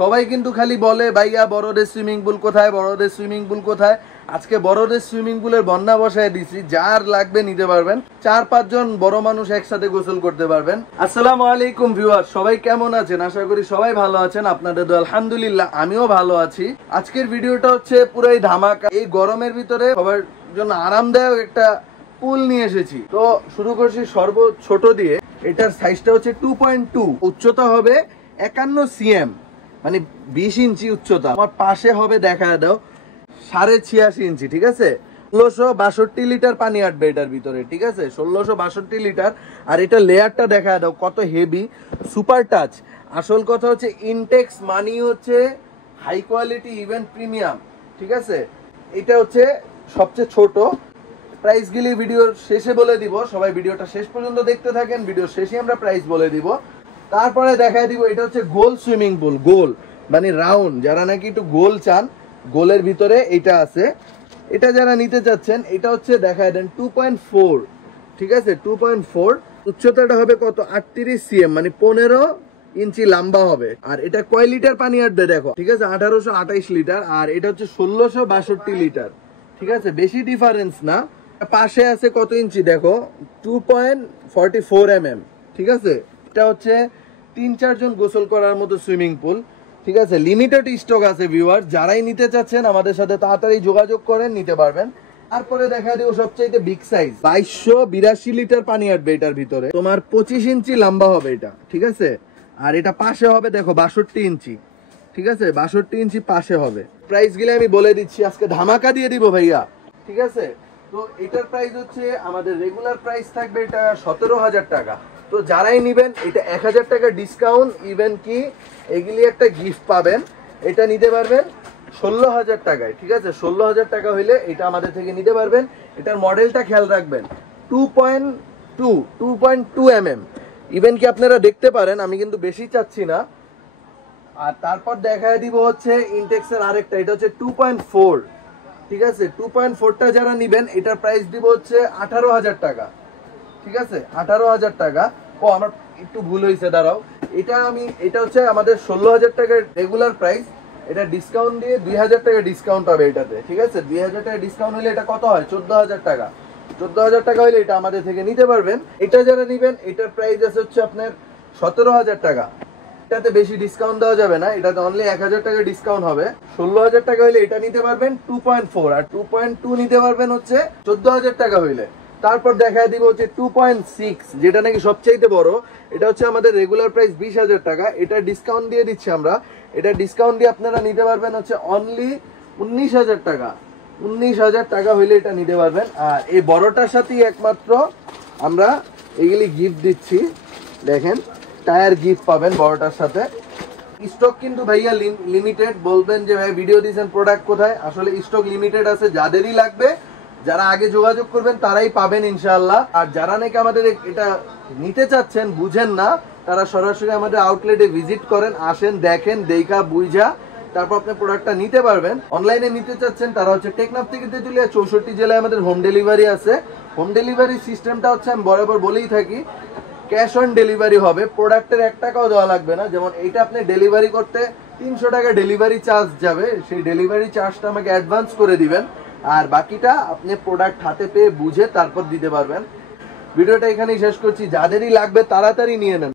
সবাই কিন্তু খালি বলে ভাইয়া বড়দের সুইমিং পুল কোথায়, বড়দের সুইমিং পুল কোথায়। আজকে বড়দের সুইমিং পুলের বন্যা বসায় দিছি, যার লাগবে নিতে পারবেন। 4-5 জন বড় মানুষ একসাথে গোসল করতে পারবেন। আসসালামু আলাইকুম ভিউয়ার, সবাই কেমন আছেন? আশা করি সবাই ভালো আছেন। আপনাদের দোয়া আলহামদুলিল্লাহ আমিও ভালো আছি। আজকের ভিডিওটা হচ্ছে পুরাই ধামাকা। এই গরমের ভিতরে সবার জন্য আরামদায়ক একটা পুল নিয়ে এসেছি। তো শুরু করছি সর্ব ছোট দিয়ে। এটার সাইজটা হচ্ছে 2.2, উচ্চতা হবে 51 cm, মানে 20 ইঞ্চি উচ্চতা। আমার পাশে হবে, দেখা দাও, 86.5 ইঞ্চি, ঠিক আছে। 1662 লিটার পানি আটবে এটার ভিতরে, ঠিক আছে, 1662 লিটার। আর এটা লেয়ারটা দেখা দাও কত হেভি, সুপার টাচ। আসল কথা হচ্ছে ইনটেক্স মানি হচ্ছে হাই কোয়ালিটি, ইভেন প্রিমিয়াম, ঠিক আছে। এটা হচ্ছে সবচেয়ে ছোট। প্রাইস গুলি ভিডিওর শেষে বলে দিব, সবাই ভিডিওটা শেষ পর্যন্ত দেখতে থাকেন। ভিডিওর শেষে আমরা প্রাইস বলে দিব, তারপরে দেখাই দিব। এটা হচ্ছে গোল সুইমিং পুল, গোল মানে রাউন্ড। যারা নাকি একটু গোল চান, গোলের ভিতরে এটা আছে। এটা যারা নিতে চাচ্ছেন, এটা হচ্ছে দেখায় দেন 2.4, ঠিক আছে, 2.4। উচ্চতাটা হবে কত, 38 cm, মানে 15 ইঞ্চি লম্বা হবে। আর এটা কয় লিটার পানি আটবে দেখো, ঠিক আছে, 1828 লিটার। আর এটা হচ্ছে 1662 লিটার, ঠিক আছে, বেশি ডিফারেন্স না। পাশে আছে কত ইঞ্চি দেখো, 2.44 mm, ঠিক আছে। এটা হচ্ছে 3-4 জন গোসল করার মতো সুইমিং পুল, ঠিক আছে। লিমিটেড স্টক আছে ভিউয়ার, যারাই নিতে চাচ্ছেন আমাদের সাথে তাড়াতাড়ি যোগাযোগ করেন, নিতে পারবেন। তারপরে দেখা দিব সবচাইতে বিগ সাইজ, 2282 লিটার পানি আটবে এটার ভিতরে। তোমার 25 ইঞ্চি লম্বা হবে এটা, ঠিক আছে। আর এটা পাশে হবে দেখো 62 ইঞ্চি, ঠিক আছে, 62 ইঞ্চি পাশে হবে। প্রাইস গুলো আমি বলে দিচ্ছি, আজকে ধামাকা দিয়ে দিব ভাইয়া, ঠিক আছে। তো এটার প্রাইস হচ্ছে, আমাদের রেগুলার প্রাইস থাকবে এটা 17,000 টাকা। তো যারাই নিবেন এটা 1000 টাকা ডিসকাউন্ট, ইভেন কি এগুলি একটা গিফট পাবেন। এটা নিতে পারবেন 16,000 টাকায়, ঠিক আছে। 16,000 টাকা হইলে এটা আমাদের থেকে নিতে পারবেন। এটার মডেলটা খেয়াল রাখবেন, 2.2 mm। ইভেন কি আপনারা দেখতে পারেন, আমি কিন্তু বেশি চাচ্ছি না। আর তারপর দেখা দিব হচ্ছে ইনটেক্সের আরেকটা, এটা হচ্ছে 2.4, ঠিক আছে। 2.4টা যারা নিবেন এটার প্রাইস দিব হচ্ছে 18,000 টাকা, ঠিক আছে, 18,000 টাকা। ও আমার একটু ভুল হয়েছে, দাঁড়াও। এটা হচ্ছে আমাদের 16,000 টাকার রেগুলার প্রাইস। এটা ডিসকাউন্ট দিয়ে 2,000 টাকা ডিসকাউন্ট হবে এটাতে, ঠিক আছে। 2,000 টাকা ডিসকাউন্ট হলে এটা কত হয়, 14,000 টাকা। 14,000 টাকা হলে এটা আমাদের থেকে নিতে পারবেন। এটা যারা নিবেন এটার প্রাইস আছে হচ্ছে আপনার 17,000 টাকা। এটাতে বেশি ডিসকাউন্ট দেওয়া যাবে না, এটাতে অনলি 1,000 টাকা ডিসকাউন্ট হবে। 16,000 টাকা হইলে এটা নিতে পারবেন 2.4, আর 2.2 নিতে পারবেন হচ্ছে 14,000 টাকা হইলে। তারপর দেখা দিব হচ্ছে 2.6, যেটা নাকি সবচাইতে বড়। এটা হচ্ছে আমাদের রেগুলার প্রাইস 20,000 টাকা। এটা ডিসকাউন্ট দিয়ে দিচ্ছি আমরা। এটা ডিসকাউন্ট দিয়ে আপনারা নিতে পারবেন হচ্ছে অনলি 19,000 টাকা। 19,000 টাকা হইলে এটা নিতে পারবেন। আর এই বড়টার সাথেই একমাত্র আমরা এগুলি গিফট দিচ্ছি, দেখেন, টায়ার গিফট পাবেন বড়টার সাথে। স্টক কিন্তু ভাইয়া লিমিটেড। বলবেন যে ভাই ভিডিও দিয়েছেন, প্রোডাক্ট কোথায়? আসলে স্টক লিমিটেড আছে, যাদেরই লাগবে, যারা আগে যোগাযোগ করবেন তারাই পাবেন ইনশাআল্লাহ। আর যারা নাকি আমাদের এটা নিতে চাচ্ছেন, বুঝেন না, তারা সরাসরি আমাদের আউটলেটে ভিজিট করেন, আসেন, দেখেন, দেখা বুঝা তারপর আপনি প্রোডাক্টটা নিতে পারবেন। অনলাইনে নিতে চাচ্ছেন তারা হচ্ছে টেকনাফ থেকে তেতুলিয়া 64 জেলায় আমাদের হোম ডেলিভারি আছে। হোম ডেলিভারি সিস্টেমটা হচ্ছে, আমি বরাবর বলেই থাকি, ক্যাশ অন ডেলিভারি হবে। প্রোডাক্টের 1 টাকাও দেওয়া লাগবে না। যেমন এইটা আপনি ডেলিভারি করতে 300 টাকা ডেলিভারি চার্জ যাবে, সেই ডেলিভারি চার্জটা আমাকে অ্যাডভান্স করে দিবেন। আর বাকিটা আপনি প্রোডাক্ট হাতে পেয়ে বুঝে তারপর দিতে পারবেন। ভিডিওটা এখানেই শেষ করছি। যাদেরই লাগবে তাড়াতাড়ি নিয়ে নেন।